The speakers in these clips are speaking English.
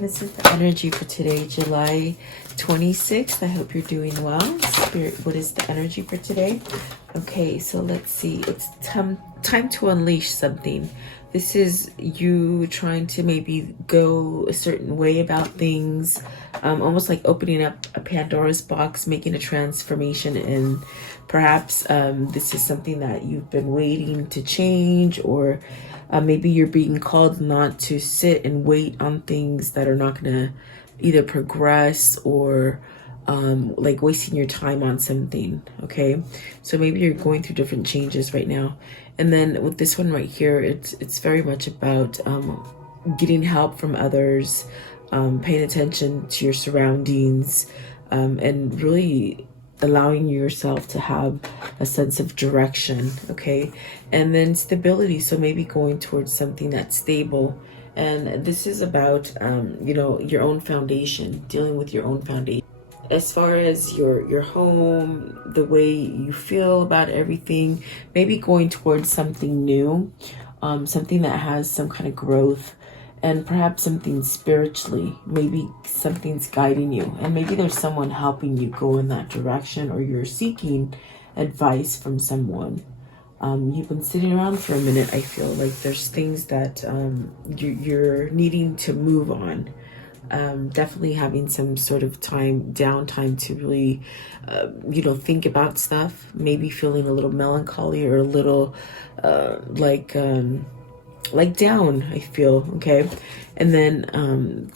This is the energy for today, July 26th. I hope you're doing well. Spirit, what is the energy for today? Okay, so let's see. It's time to unleash something. This is you trying to maybe go a certain way about things, almost like opening up a Pandora's box, making a transformation. And perhaps this is something that you've been waiting to change, or maybe you're being called not to sit and wait on things that are not going to either progress or like wasting your time on something. Okay, so maybe you're going through different changes right now. And then with this one right here, it's very much about getting help from others, paying attention to your surroundings, and really allowing yourself to have a sense of direction. Okay, and then stability, so maybe going towards something that's stable. And this is about you know, your own foundation, dealing with your own foundation as far as your home, the way you feel about everything, maybe going towards something new, something that has some kind of growth, and perhaps something spiritually. Maybe something's guiding you, and maybe there's someone helping you go in that direction, or you're seeking advice from someone. You've been sitting around for a minute. I feel like there's things that you're needing to move on. Definitely having some sort of downtime to really, you know, think about stuff. Maybe feeling a little melancholy or a little like down, I feel. Okay, and then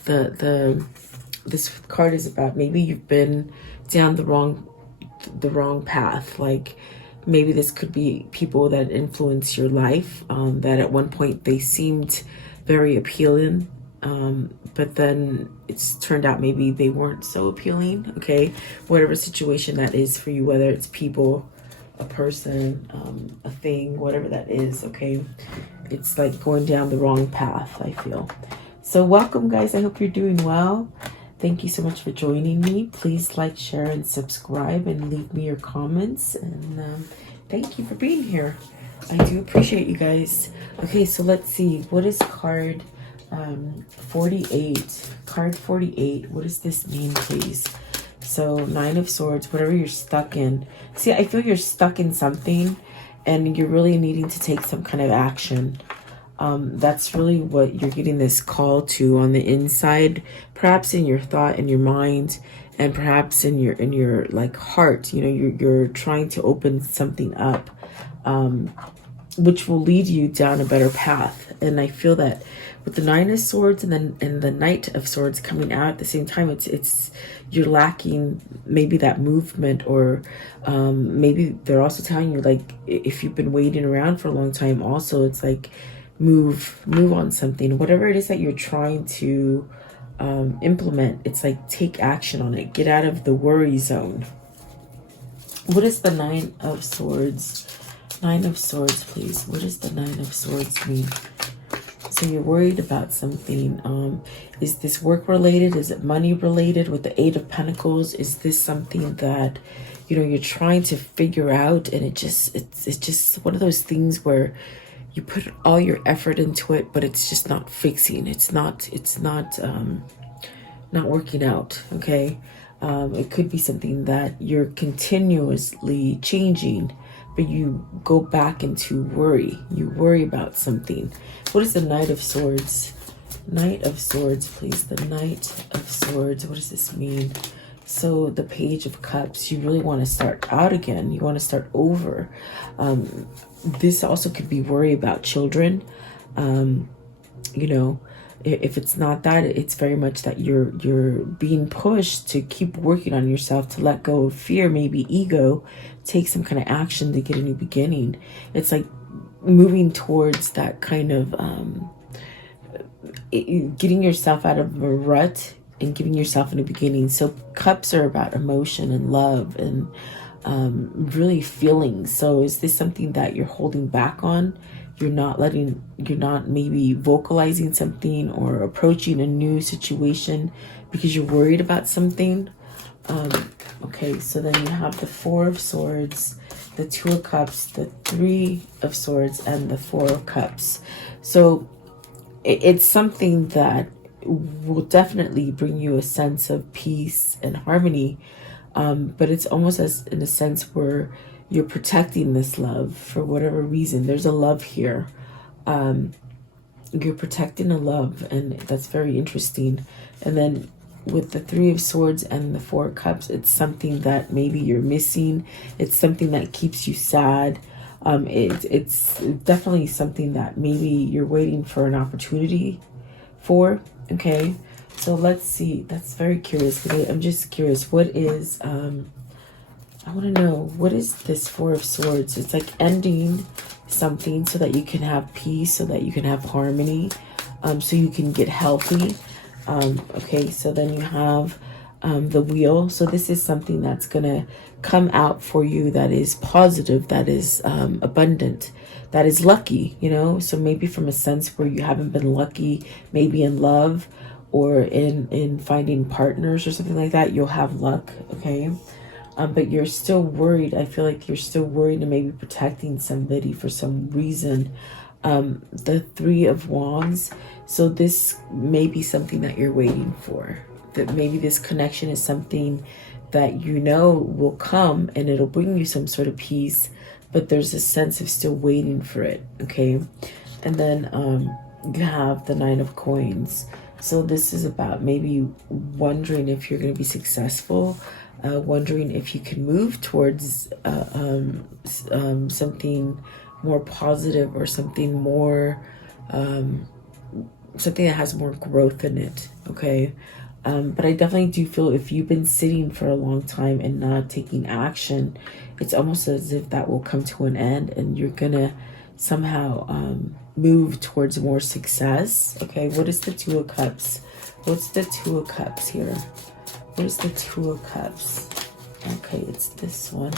this card is about maybe you've been down the wrong path. Like maybe this could be people that influence your life, that at one point they seemed very appealing, but then it's turned out maybe they weren't so appealing. Okay, whatever situation that is for you, whether it's people, a person, a thing, whatever that is. Okay, it's like going down the wrong path, I feel. So welcome, guys. I hope you're doing well. Thank you so much for joining me. Please like, share, and subscribe, and leave me your comments. And thank you for being here. I do appreciate you guys. Okay, so let's see. What is card 48? Card 48. What does this mean, please? So 9 of Swords, whatever you're stuck in. See, I feel you're stuck in something and you're really needing to take some kind of action. That's really what you're getting this call to on the inside, perhaps in your thought, in your mind, and perhaps in your like heart. You know, you're trying to open something up, which will lead you down a better path. And I feel that with the 9 of Swords and then the Knight of Swords coming out at the same time, it's you're lacking maybe that movement, or maybe they're also telling you, like, if you've been waiting around for a long time, also it's like move on something, whatever it is that you're trying to implement. It's like take action on it, get out of the worry zone. What is the 9 of Swords? 9 of Swords, please. What does the 9 of Swords mean? So you're worried about something. Is this work related? Is it money related? With the 8 of Pentacles, is this something that, you know, you're trying to figure out, and it's just one of those things where you put all your effort into it, but it's just not fixing. It's not working out. Okay, it could be something that you're continuously changing, but you go back into worry. You worry about something. What is the Knight of Swords? Knight of Swords, please. The Knight of Swords. What does this mean? So the Page of Cups. You really want to start out again. You want to start over. This also could be worry about children. You know, if it's not that, it's very much that you're being pushed to keep working on yourself, to let go of fear, maybe ego, take some kind of action to get a new beginning. It's like moving towards that kind of getting yourself out of a rut and giving yourself a new beginning. So cups are about emotion and love and really feelings. So is this something that you're holding back on? You're not maybe vocalizing something or approaching a new situation because you're worried about something. Okay, so then you have the 4 of Swords, the 2 of Cups, the 3 of Swords, and the 4 of Cups. So it's something that will definitely bring you a sense of peace and harmony. But it's almost as in a sense where you're protecting this love for whatever reason. There's a love here. You're protecting a love, and that's very interesting. And then with the Three of Swords and the Four of Cups, it's something that maybe you're missing. It's something that keeps you sad. It's definitely something that maybe you're waiting for an opportunity for. Okay, so let's see. That's very curious, because I'm just curious. What is I want to know, what is this Four of Swords? It's like ending something so that you can have peace, so that you can have harmony, so you can get healthy. Okay, so then you have the Wheel. So this is something that's going to come out for you that is positive, that is abundant, that is lucky, you know? So maybe from a sense where you haven't been lucky, maybe in love or in finding partners or something like that, you'll have luck, okay? But you're still worried. I feel like you're still worried and maybe protecting somebody for some reason. The Three of Wands. So this may be something that you're waiting for. That maybe this connection is something that you know will come and it'll bring you some sort of peace, but there's a sense of still waiting for it, okay? And then you have the Nine of Coins. So this is about maybe wondering if you're going to be successful, wondering if you can move towards something more positive, or something more, something that has more growth in it, okay? But I definitely do feel if you've been sitting for a long time and not taking action, it's almost as if that will come to an end and you're gonna somehow move towards more success, okay? What is the Two of Cups? What's the Two of Cups here? What is the Two of Cups? Okay, it's this one.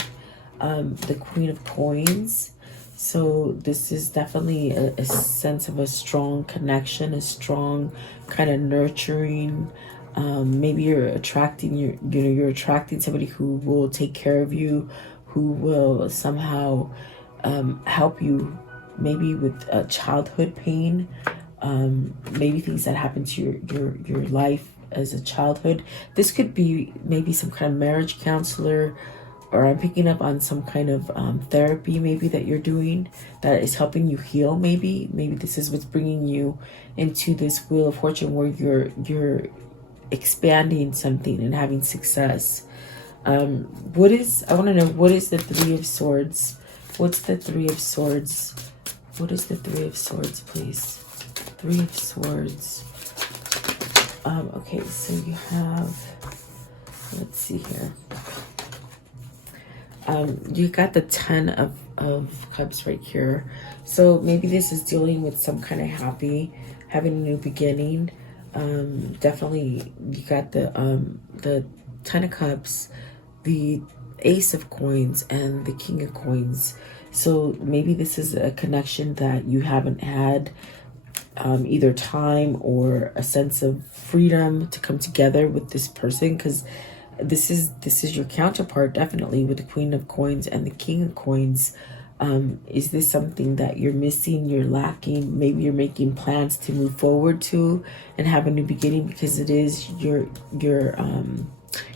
The Queen of Coins. So this is definitely a sense of a strong connection, a strong kind of nurturing. Maybe you're attracting you're attracting somebody who will take care of you, who will somehow help you, maybe with childhood pain, maybe things that happened to your life as a childhood. This could be maybe some kind of marriage counselor, or I'm picking up on some kind of therapy maybe that you're doing that is helping you heal. Maybe this is what's bringing you into this Wheel of Fortune, where you're expanding something and having success. I want to know, what is the Three of Swords? What's the Three of Swords? What is the Three of Swords, please? Three of Swords. Okay, so you have, let's see here. You got the Ten of Cups right here. So maybe this is dealing with some kind of having a new beginning. Definitely you got the Ten of Cups, the Ace of Coins, and the King of Coins. So maybe this is a connection that you haven't had either time or a sense of freedom to come together with this person, because this is your counterpart, definitely, with the Queen of Coins and the King of Coins. Is this something that you're missing, you're lacking? Maybe you're making plans to move forward to and have a new beginning, because it is you're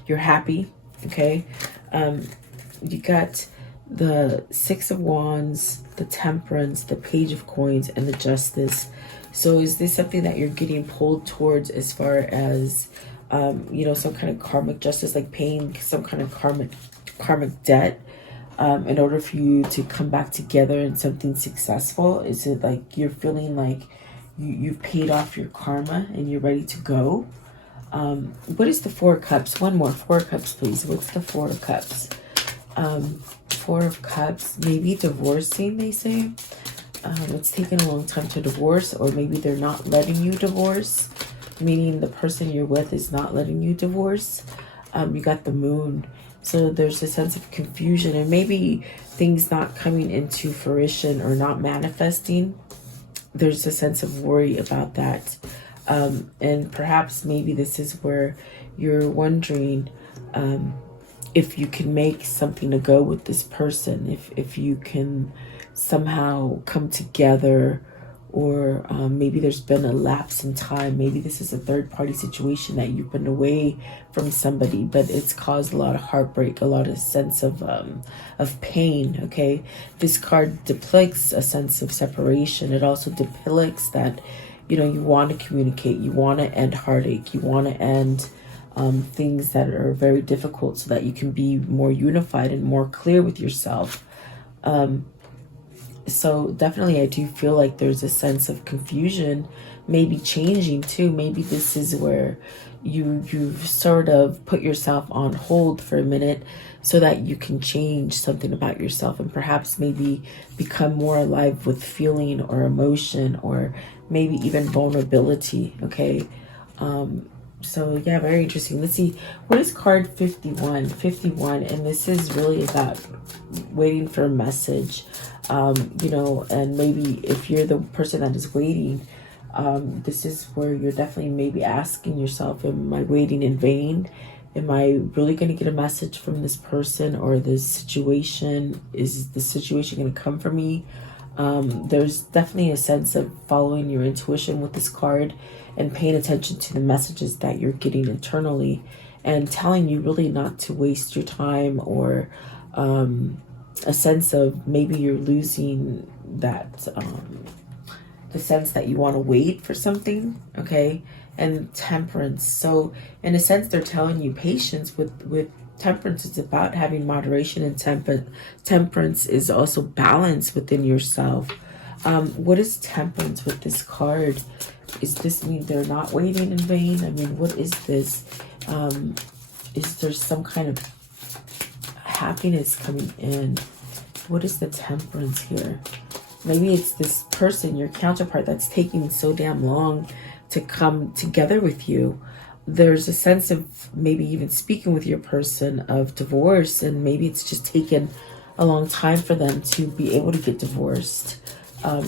happy, okay? You got the Six of Wands, the Temperance, the Page of Coins, and the Justice. So is this something that you're getting pulled towards as far as some kind of karmic justice, like paying some kind of karmic debt, in order for you to come back together in something successful? Is it like you're feeling like you've paid off your karma and you're ready to go? What is the Four of Cups? One more, Four of Cups, please. What's the Four of Cups? Four of Cups, maybe divorcing, they say. It's taking a long time to divorce, or maybe they're not letting you divorce, meaning the person you're with is not letting you divorce. You got the Moon. So there's a sense of confusion and maybe things not coming into fruition or not manifesting. There's a sense of worry about that. And perhaps maybe this is where you're wondering if you can make something to go with this person, if you can somehow come together, or maybe there's been a lapse in time. Maybe this is a third-party situation that you've been away from somebody, but it's caused a lot of heartbreak, a lot of sense of pain. Okay, this card depicts a sense of separation. It also depicts that, you know, you want to communicate, you want to end heartache, you want to end things that are very difficult, so that you can be more unified and more clear with yourself. So definitely I do feel like there's a sense of confusion, maybe changing too. Maybe this is where you've sort of put yourself on hold for a minute so that you can change something about yourself, and perhaps maybe become more alive with feeling or emotion, or maybe even vulnerability. Okay, so yeah, very interesting. Let's see, what is card 51? 51, and this is really about waiting for a message. You know, and maybe if you're the person that is waiting, this is where you're definitely maybe asking yourself, am I waiting in vain? Am I really going to get a message from this person or this situation? Is the situation going to come for me? There's definitely a sense of following your intuition with this card, and paying attention to the messages that you're getting internally, and telling you really not to waste your time, or a sense of maybe you're losing that the sense that you want to wait for something. Okay, and temperance. So in a sense, they're telling you patience. With temperance, it's about having moderation, and temperance is also balance within yourself. What is temperance with this card? Is this mean they're not waiting in vain? I mean, what is this? Is there some kind of happiness coming in? What is the temperance here? Maybe it's this person, your counterpart, that's taking so damn long to come together with you. There's a sense of maybe even speaking with your person of divorce, and maybe it's just taken a long time for them to be able to get divorced,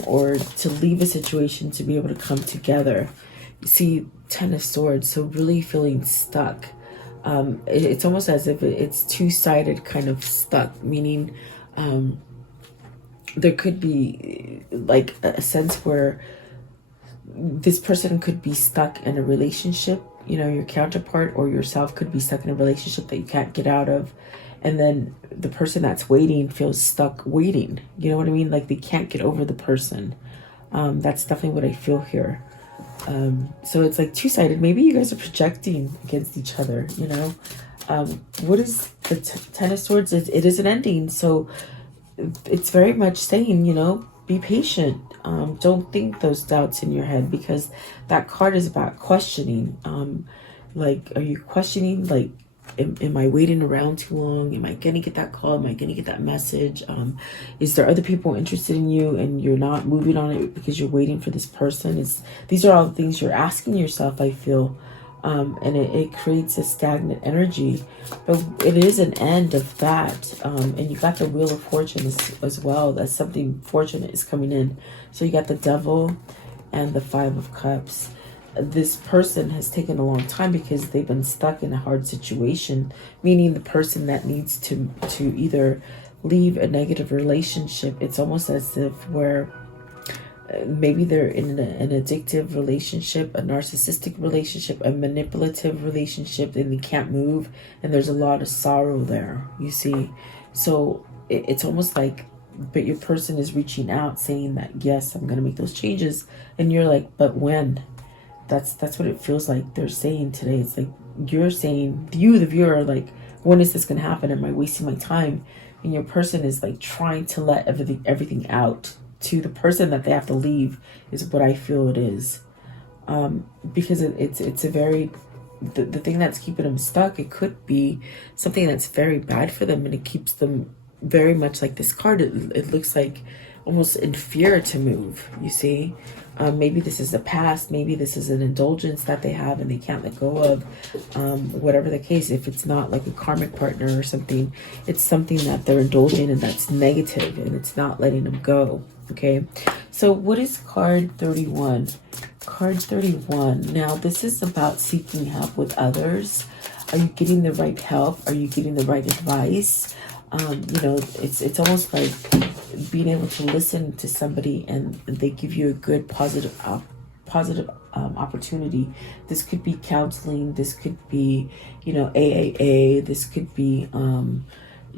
or to leave a situation to be able to come together. You see, Ten of Swords, so really feeling stuck. It's almost as if it's two-sided kind of stuck, meaning there could be like a sense where this person could be stuck in a relationship. You know, your counterpart or yourself could be stuck in a relationship that you can't get out of. And then the person that's waiting feels stuck waiting. You know what I mean? Like they can't get over the person. That's definitely what I feel here. So it's like two-sided. Maybe you guys are projecting against each other, you know? What is the Ten of Swords? It is an ending. So it's very much saying, you know, be patient. Don't think those doubts in your head, because that card is about questioning. Like, are you questioning, like, am I waiting around too long? Am I going to get that call? Am I going to get that message? Is there other people interested in you and you're not moving on it because you're waiting for this person? These are all the things you're asking yourself, I feel. And it creates a stagnant energy, but it is an end of that. And you got the Wheel of Fortune as well. That's something fortunate is coming in. So you got the Devil and the Five of Cups. This person has taken a long time because they've been stuck in a hard situation, meaning the person that needs to either leave a negative relationship. It's almost as if where maybe they're in an addictive relationship, a narcissistic relationship, a manipulative relationship, and they can't move, and there's a lot of sorrow there, you see. So it's almost like, but your person is reaching out saying that, yes, I'm going to make those changes, and you're like, but when? That's what it feels like they're saying today. It's like you're saying, you the viewer, are like, when is this going to happen? Am I wasting my time? And your person is like trying to let everything out to the person that they have to leave, is what I feel it is. Because it's a very, the thing that's keeping them stuck, it could be something that's very bad for them, and it keeps them very much like this card. It looks like almost in fear to move, you see. Maybe this is the past, maybe this is an indulgence that they have and they can't let go of. Whatever the case, if it's not like a karmic partner or something, it's something that they're indulging in that's negative, and it's not letting them go. Okay, so what is card 31? Card 31. Now, this is about seeking help with others. Are you getting the right help? Are you getting the right advice? You know, it's almost like being able to listen to somebody and they give you a good positive opportunity. This could be counseling, this could be, you know, AAA, this could be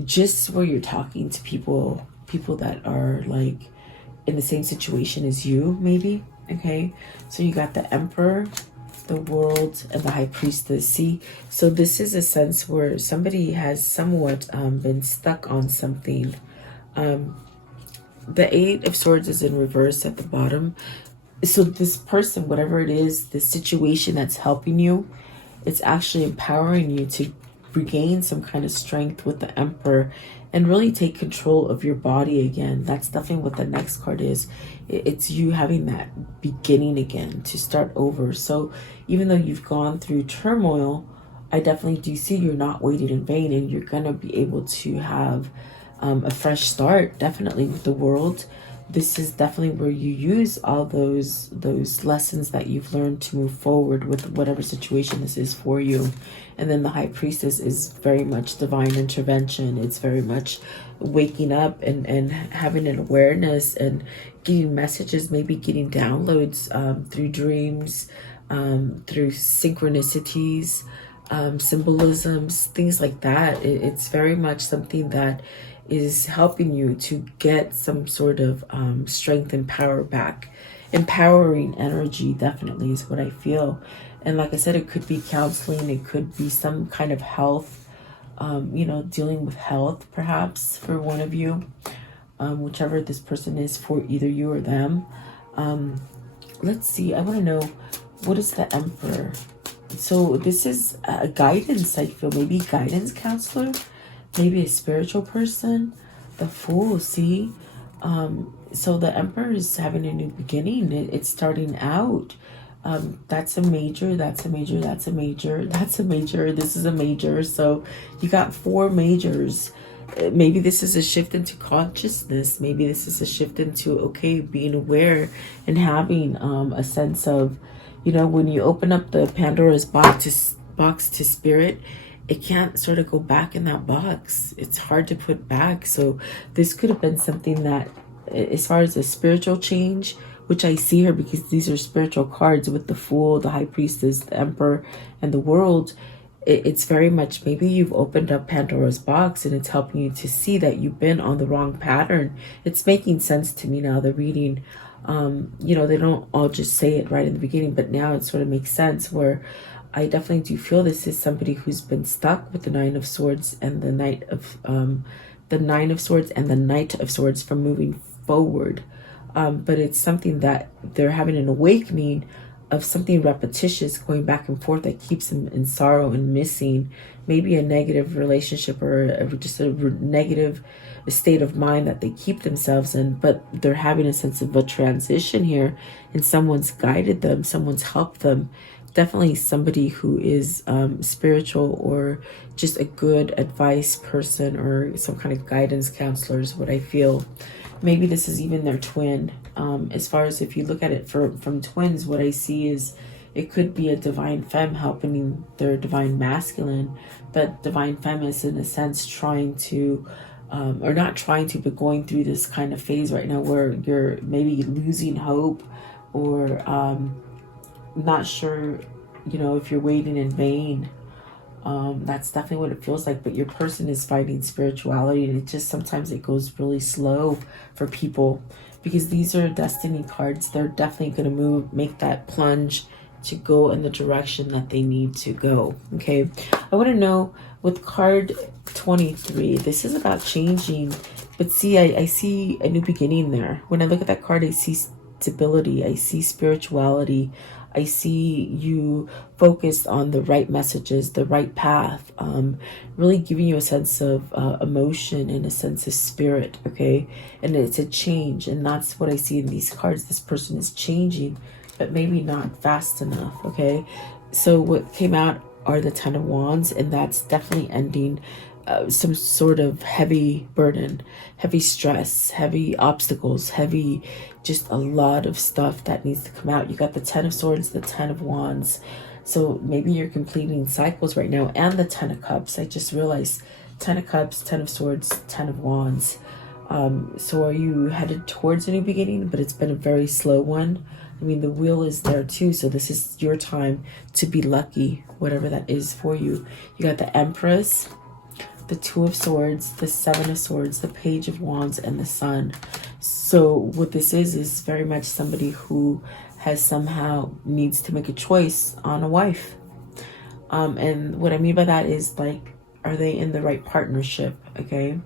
just where you're talking to people that are like in the same situation as you, maybe. Okay, so you got the Emperor, the World, and the High Priestess. See, so this is a sense where somebody has somewhat been stuck on something. The Eight of Swords is in reverse at the bottom. So this person, whatever it is, the situation that's helping you, it's actually empowering you to regain some kind of strength with the Emperor and really take control of your body again. That's definitely what the next card is. It's you having that beginning again, to start over. So even though you've gone through turmoil, I definitely do see you're not waiting in vain, and you're gonna be able to have a fresh start, definitely with the World. This is definitely where you use all those lessons that you've learned to move forward with whatever situation this is for you. And then the High Priestess is very much divine intervention. It's very much waking up and having an awareness and getting messages, maybe getting downloads through dreams, through synchronicities, symbolisms, things like that. It's very much something that is helping you to get some sort of strength and power back. Empowering energy definitely is what I feel. And like I said, it could be counseling, it could be some kind of health, you know, dealing with health perhaps for one of you, whichever this person is for either you or them. Let's see, I want to know, what is the Emperor? So this is a guidance, I feel, maybe guidance counselor, maybe a spiritual person. The Fool, see? So the Emperor is having a new beginning. It's starting out. That's a major, that's a major, that's a major, that's a major, this is a major. So you got 4 majors. Maybe this is a shift into consciousness. Maybe this is a shift into, okay, being aware and having a sense of, you know, when you open up the Pandora's box to spirit, it can't sort of go back in that box. It's hard to put back. So this could have been something that, as far as a spiritual change, which I see here because these are spiritual cards with the Fool, the High Priestess, the Emperor, and the World. It's very much, maybe you've opened up Pandora's box and it's helping you to see that you've been on the wrong pattern. It's making sense to me now, the reading. You know, they don't all just say it right in the beginning, but now it sort of makes sense, where I definitely do feel this is somebody who's been stuck with the Nine of Swords and the Knight of the Nine of Swords and the Knight of Swords from moving forward. But it's something that they're having an awakening of something repetitious going back and forth that keeps them in sorrow and missing, maybe a negative relationship or just a negative state of mind that they keep themselves in. But they're having a sense of a transition here, and someone's guided them, someone's helped them. Definitely somebody who is spiritual or just a good advice person or some kind of guidance counselor is what I feel. Maybe this is even their twin. As far as if you look at it from twins, what I see is it could be a divine femme helping their divine masculine, but divine femme is in a sense trying to, or not trying to, but going through this kind of phase right now where you're maybe losing hope or not sure, you know, if you're waiting in vain. That's definitely what it feels like. But your person is fighting spirituality, and it just sometimes it goes really slow for people because these are destiny cards. They're definitely going to make that plunge to go in the direction that they need to go. Okay, I want to know with card 23, this is about changing, but see, I see a new beginning there. When I look at that card, I see stability, I see spirituality, I see you focused on the right messages, the right path, really giving you a sense of emotion and a sense of spirit, okay? And it's a change, and that's what I see in these cards. This person is changing, but maybe not fast enough, okay? So what came out are the Ten of Wands, and that's definitely ending some sort of heavy burden, heavy stress, heavy obstacles, heavy, just a lot of stuff that needs to come out. You got the Ten of Swords, the Ten of Wands. So maybe you're completing cycles right now, and the Ten of Cups. I just realized 10 of Cups, 10 of Swords, 10 of Wands. So are you headed towards a new beginning, but it's been a very slow one? I mean, the wheel is there too, so this is your time to be lucky, whatever that is for you. You got the Empress, the Two of Swords, the Seven of Swords, the Page of Wands, and the Sun. So what this is very much somebody who has somehow needs to make a choice on a wife. And what I mean by that is, like, are they in the right partnership? Okay.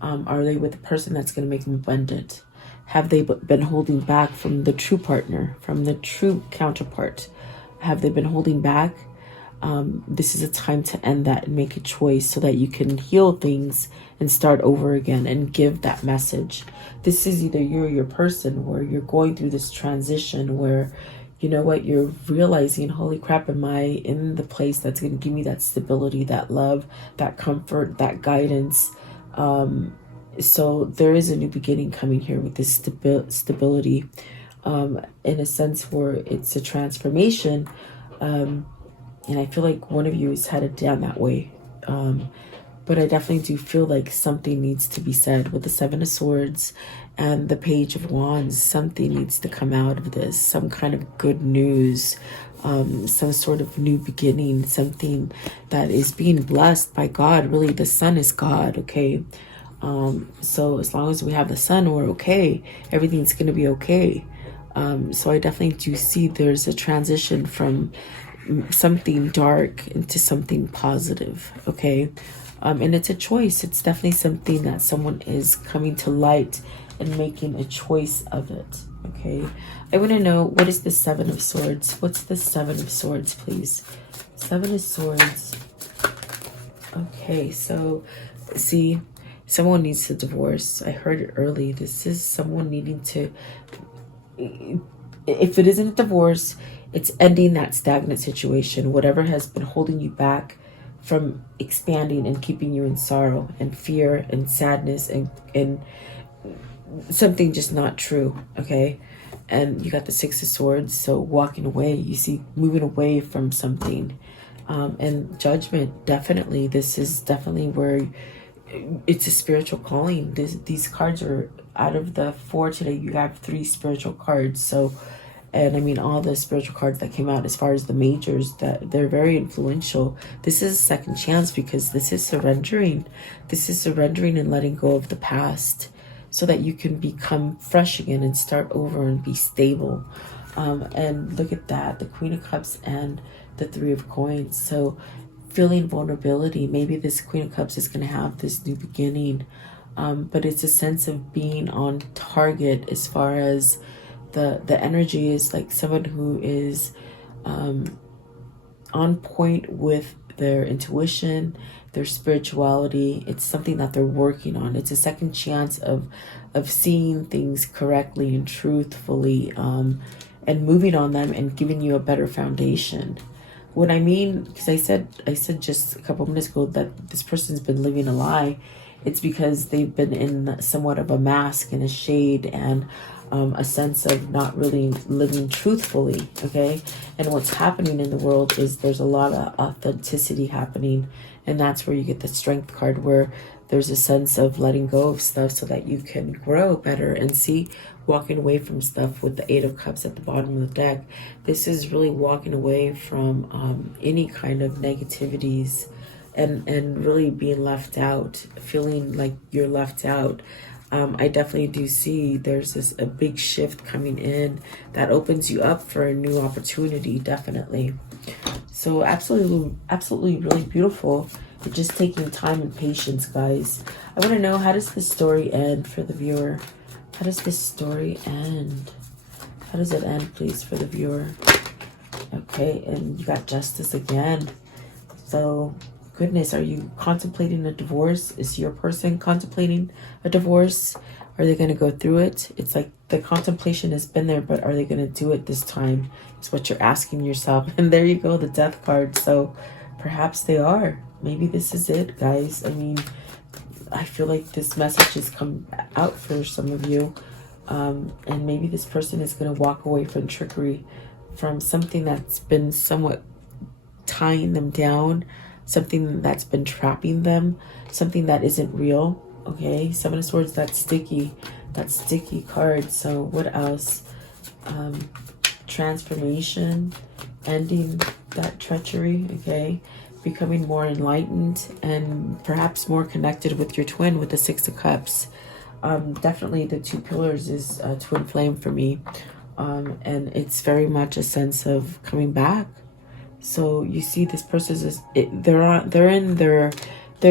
Are they with the person that's going to make them abundant? Have they been holding back from the true partner, from the true counterpart? Have they been holding back? This is a time to end that and make a choice so that you can heal things and start over again and give that message. This is either you or your person where you're going through this transition where, you know what, you're realizing, holy crap, am I in the place that's going to give me that stability, that love, that comfort, that guidance? So there is a new beginning coming here with this stability, in a sense where it's a transformation. And I feel like one of you is headed down that way. But I definitely do feel like something needs to be said with the Seven of Swords and the Page of Wands. Something needs to come out of this, some kind of good news, some sort of new beginning, something that is being blessed by God. Really, the sun is God, okay? So as long as we have the sun, we're okay. Everything's going to be okay. So I definitely do see there's a transition from something dark into something positive, okay? And it's a choice. It's definitely something that someone is coming to light and making a choice of it, okay? I want to know, what is the Seven of Swords? What's the Seven of Swords, please? Seven of Swords. Okay, so see, someone needs a divorce. I heard it early. This is someone needing to, if it isn't a divorce, it's ending that stagnant situation, whatever has been holding you back from expanding and keeping you in sorrow and fear and sadness and something just not true, okay? And you got the Six of Swords, so walking away, you see, moving away from something. And Judgment, definitely, this is definitely where it's a spiritual calling. These cards are, out of the four today, you have 3 spiritual cards. So, and I mean, all the spiritual cards that came out as far as the majors, that they're very influential. This is a second chance because this is surrendering. This is surrendering and letting go of the past so that you can become fresh again and start over and be stable. And look at that, the Queen of Cups and the Three of Coins. So feeling vulnerability. Maybe this Queen of Cups is going to have this new beginning. But it's a sense of being on target as far as the energy is like someone who is on point with their intuition, their spirituality. It's something that they're working on. It's a second chance of seeing things correctly and truthfully, and moving on them and giving you a better foundation. What I mean, because I said just a couple minutes ago that this person's been living a lie. It's because they've been in somewhat of a mask and a shade and a sense of not really living truthfully, okay? And what's happening in the world is there's a lot of authenticity happening, and that's where you get the Strength card, where there's a sense of letting go of stuff so that you can grow better. And see, walking away from stuff with the Eight of Cups at the bottom of the deck. This is really walking away from any kind of negativities and really being left out, feeling like you're left out. I definitely do see there's a big shift coming in that opens you up for a new opportunity, definitely. So absolutely really beautiful. But just taking time and patience, guys. I want to know, how does this story end for the viewer? How does this story end? How does it end, please, for the viewer? Okay, and you got Justice again. So, goodness, are you contemplating a divorce? Is your person contemplating a divorce? Are they going to go through it? It's like the contemplation has been there, but are they going to do it this time? It's what you're asking yourself. And there you go, the Death card. So perhaps they are. Maybe this is it, guys. I mean, I feel like this message has come out for some of you. And maybe this person is going to walk away from trickery, from something that's been somewhat tying them down, something that's been trapping them, something that isn't real. Okay, Seven of Swords, that's sticky card. So what else? Transformation, ending that treachery, okay? Becoming more enlightened and perhaps more connected with your twin with the Six of Cups. Definitely the two pillars is twin flame for me. And it's very much a sense of coming back. So you see this person is, they're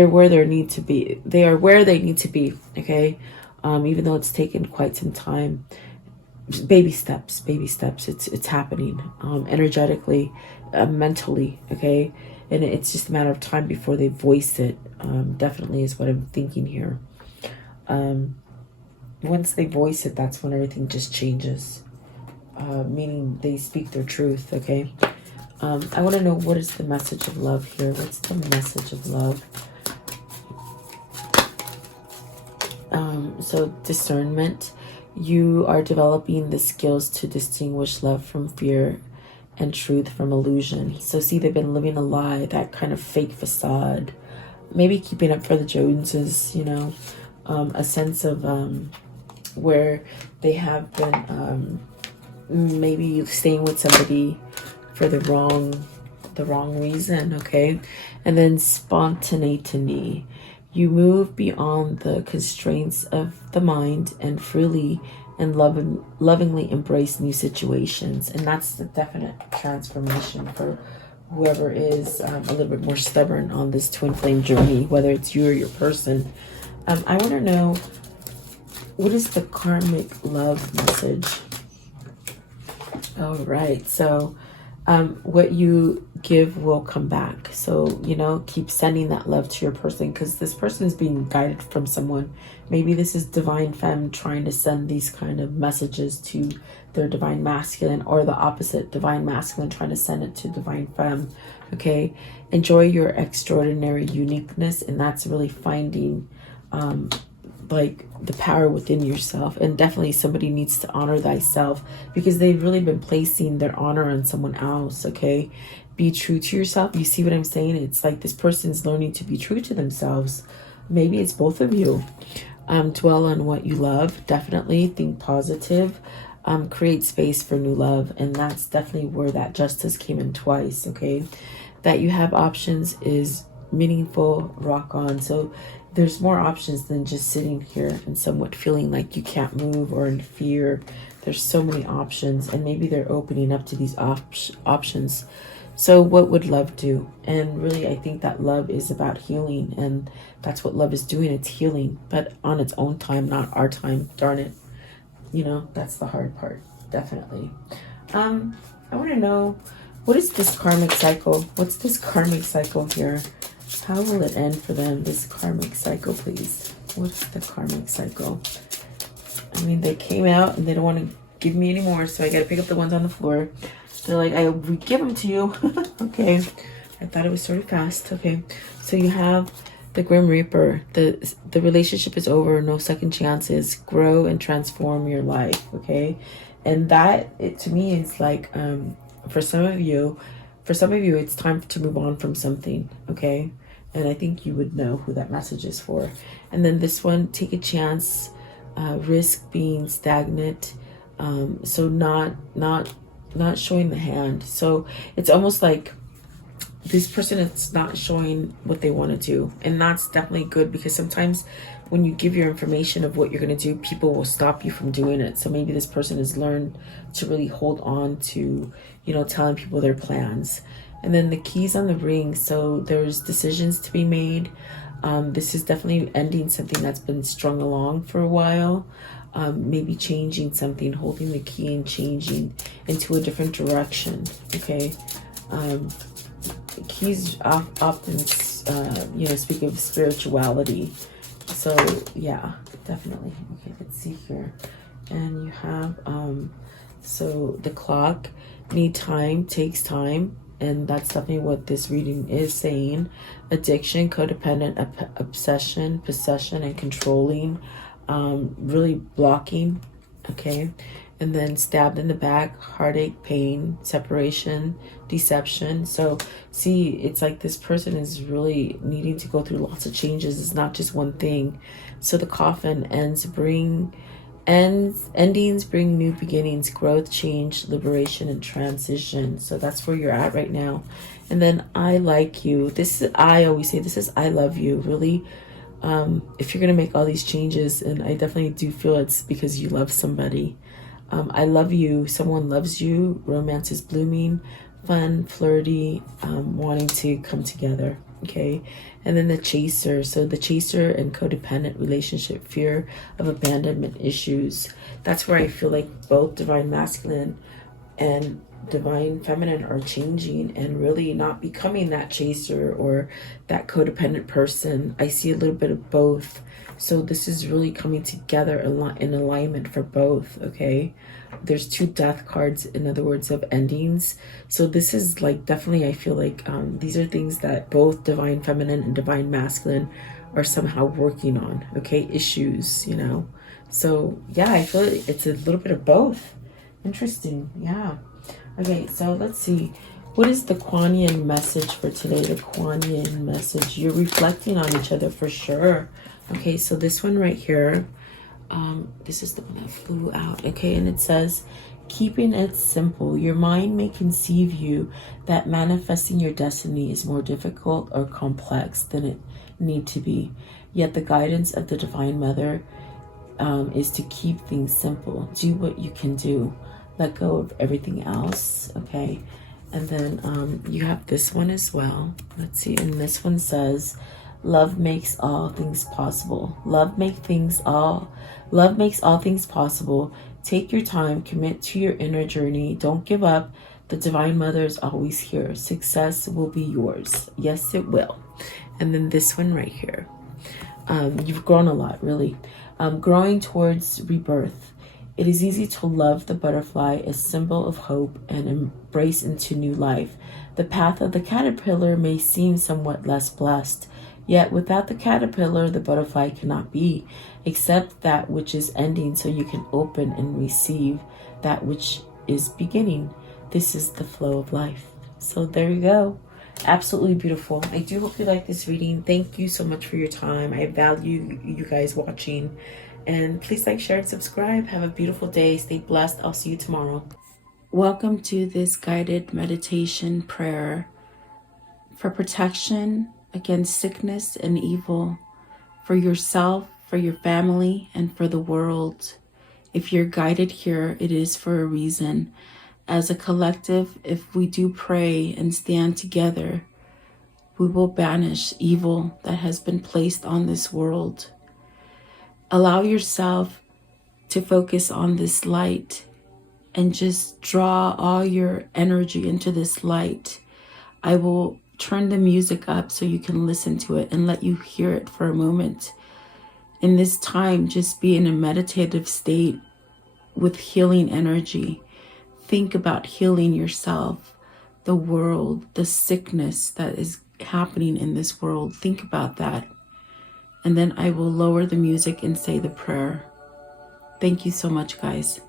where they need to be. They are where they need to be, okay? Even though it's taken quite some time. Baby steps, it's happening, energetically, mentally, okay? And it's just a matter of time before they voice it. Definitely is what I'm thinking here. Once they voice it, that's when everything just changes, meaning they speak their truth, okay? I want to know, what is the message of love here? What's the message of love? So discernment. You are developing the skills to distinguish love from fear and truth from illusion. So see, they've been living a lie, that kind of fake facade, maybe keeping up for the Joneses, you know, a sense of where they have been maybe staying with somebody for the wrong reason, okay? And then spontaneity. You move beyond the constraints of the mind and freely and lovingly embrace new situations. And that's the definite transformation for whoever is a little bit more stubborn on this twin flame journey, whether it's you or your person. I want to know, what is the karmic love message? All right, so what you give will come back. So, you know, keep sending that love to your person, because this person is being guided from someone. Maybe this is divine femme trying to send these kind of messages to their divine masculine, or the opposite, divine masculine trying to send it to divine femme. Okay, enjoy your extraordinary uniqueness, and that's really finding like the power within yourself. And definitely somebody needs to honor thyself, because they've really been placing their honor on someone else. Okay, be true to yourself. You see what I'm saying? It's like this person's learning to be true to themselves. Maybe it's both of you. Dwell on what you love. Definitely think positive. Create space for new love. And that's definitely where that justice came in twice. Okay, that you have options is meaningful. Rock on. So there's more options than just sitting here and somewhat feeling like you can't move or in fear. There's so many options, and maybe they're opening up to these options. So what would love do? And really, I think that love is about healing, and that's what love is doing. It's healing, but on its own time, not our time. Darn it. You know, that's the hard part. Definitely. I want to know, what is this karmic cycle? What's this karmic cycle here? How will it end for them, this karmic cycle, please? What's the karmic cycle? I mean, they came out and they don't want to give me any more, so I got to pick up the ones on the floor. They're like, I will give them to you. Okay. I thought it was sort of fast. Okay. So you have the Grim Reaper. The relationship is over. No second chances. Grow and transform your life. Okay. And that, to me, is like, for some of you, it's time to move on from something. Okay. And I think you would know who that message is for. And then this one, take a chance, risk being stagnant. So not showing the hand. So it's almost like this person is not showing what they want to do. And that's definitely good, because sometimes when you give your information of what you're going to do, people will stop you from doing it. So maybe this person has learned to really hold on to, you know, telling people their plans. And then the keys on the ring. So there's decisions to be made. This is definitely ending something that's been strung along for a while. Maybe changing something, holding the key and changing into a different direction. Okay. Keys often, you know, speak of spirituality. So yeah, definitely. Okay, let's see here. And you have, so the clock, need time, takes time. And that's definitely what this reading is saying. Addiction, codependent, obsession, possession, and controlling. Really blocking. Okay. and then stabbed in the back, heartache, pain, separation, deception. So see, it's like this person is really needing to go through lots of changes. It's not just one thing. So the coffin endings bring new beginnings, growth, change, liberation, and transition. So that's where you're at right now. And then I like you. This is, I always say, this is I love you. Really, if you're gonna make all these changes, and I definitely do feel it's because you love somebody. I love you. Someone loves you. Romance is blooming, fun, flirty, wanting to come together. Okay. And then the chaser. So the chaser and codependent relationship, fear of abandonment issues. That's where I feel like both divine masculine and divine feminine are changing and really not becoming that chaser or that codependent person. I see a little bit of both. So this is really coming together in alignment for both, okay? There's 2 death cards, in other words, of endings. So this is like definitely, I feel like these are things that both divine feminine and divine masculine are somehow working on, okay? Issues, you know? So yeah, I feel it's a little bit of both. Interesting, yeah. Okay, so let's see. What is the Kuan Yin message for today? The Kuan Yin message. You're reflecting on each other for sure. Okay, so this one right here, this is the one that flew out. Okay, and it says, keeping it simple. Your mind may conceive you that manifesting your destiny is more difficult or complex than it need to be. Yet the guidance of the Divine Mother is to keep things simple. Do what you can do. Let go of everything else. Okay, and then you have this one as well. Let's see, and this one says, love makes all things possible. Love makes all things possible. Take your time, commit to your inner journey. Don't give up. The Divine Mother is always here. Success will be yours. Yes, it will. And then this one right here. You've grown a lot, really. Growing towards rebirth. It is easy to love the butterfly, a symbol of hope and embrace into new life. The path of the caterpillar may seem somewhat less blessed. Yet without the caterpillar, the butterfly cannot be. Accept that which is ending so you can open and receive that which is beginning. This is the flow of life. So there you go. Absolutely beautiful. I do hope you like this reading. Thank you so much for your time. I value you guys watching. And please like, share, and subscribe. Have a beautiful day. Stay blessed. I'll see you tomorrow. Welcome to this guided meditation prayer for protection against sickness and evil, for yourself, for your family, and for the world. If you're guided here, it is for a reason. As a collective, if we do pray and stand together, we will banish evil that has been placed on this world. Allow yourself to focus on this light and just draw all your energy into this light. I will turn the music up so you can listen to it and let you hear it for a moment. In this time, just be in a meditative state with healing energy. Think about healing yourself, the world, the sickness that is happening in this world. Think about that. And then I will lower the music and say the prayer. Thank you so much, guys.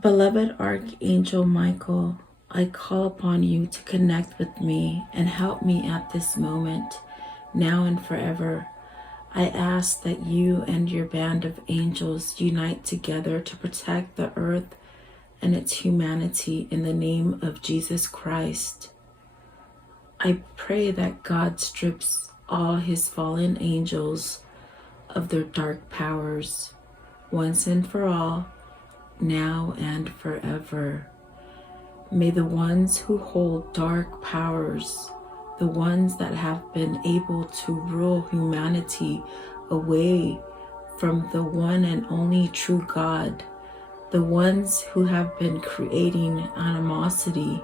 Beloved Archangel Michael, I call upon you to connect with me and help me at this moment, now and forever. I ask that you and your band of angels unite together to protect the earth and its humanity in the name of Jesus Christ. I pray that God strips all his fallen angels of their dark powers, once and for all, now and forever. May the ones who hold dark powers, the ones that have been able to rule humanity away from the one and only true God, the ones who have been creating animosity,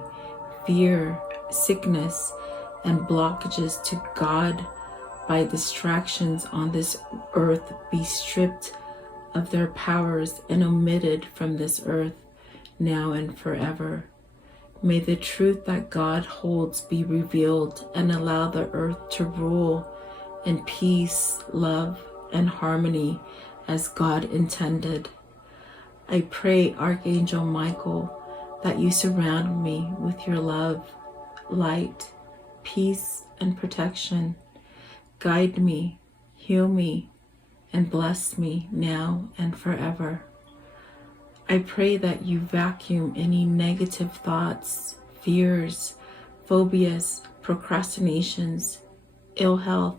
fear, sickness, and blockages to God by distractions on this earth be stripped of their powers and omitted from this earth, now and forever. May the truth that God holds be revealed and allow the earth to rule in peace, love, and harmony as God intended. I pray, Archangel Michael, that you surround me with your love, light, peace, and protection. Guide me, heal me, and bless me now and forever. I pray that you vacuum any negative thoughts, fears, phobias, procrastinations, ill health,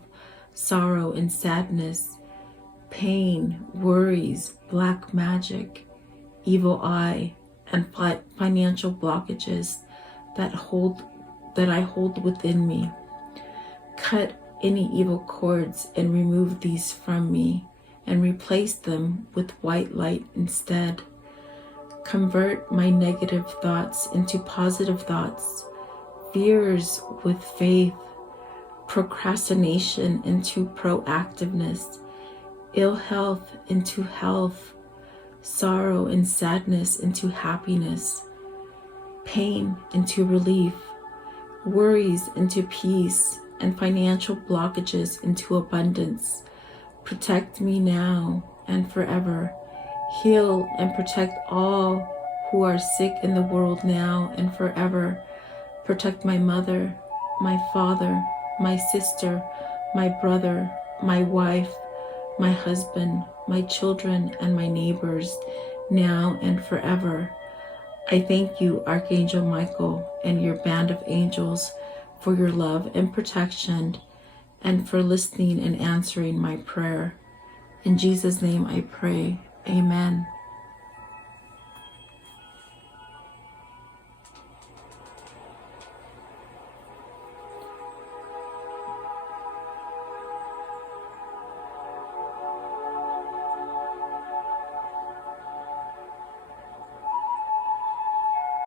sorrow and sadness, pain, worries, black magic, evil eye, and financial blockages that I hold within me. Cut any evil cords and remove these from me and replace them with white light instead. Convert my negative thoughts into positive thoughts, fears with faith, procrastination into proactiveness, ill health into health, sorrow and sadness into happiness, pain into relief, worries into peace, and financial blockages into abundance. Protect me now and forever. Heal and protect all who are sick in the world now and forever. Protect my mother, my father, my sister, my brother, my wife, my husband, my children, and my neighbors now and forever. I thank you, Archangel Michael, and your band of angels for your love and protection and for listening and answering my prayer. In Jesus' name I pray. Amen.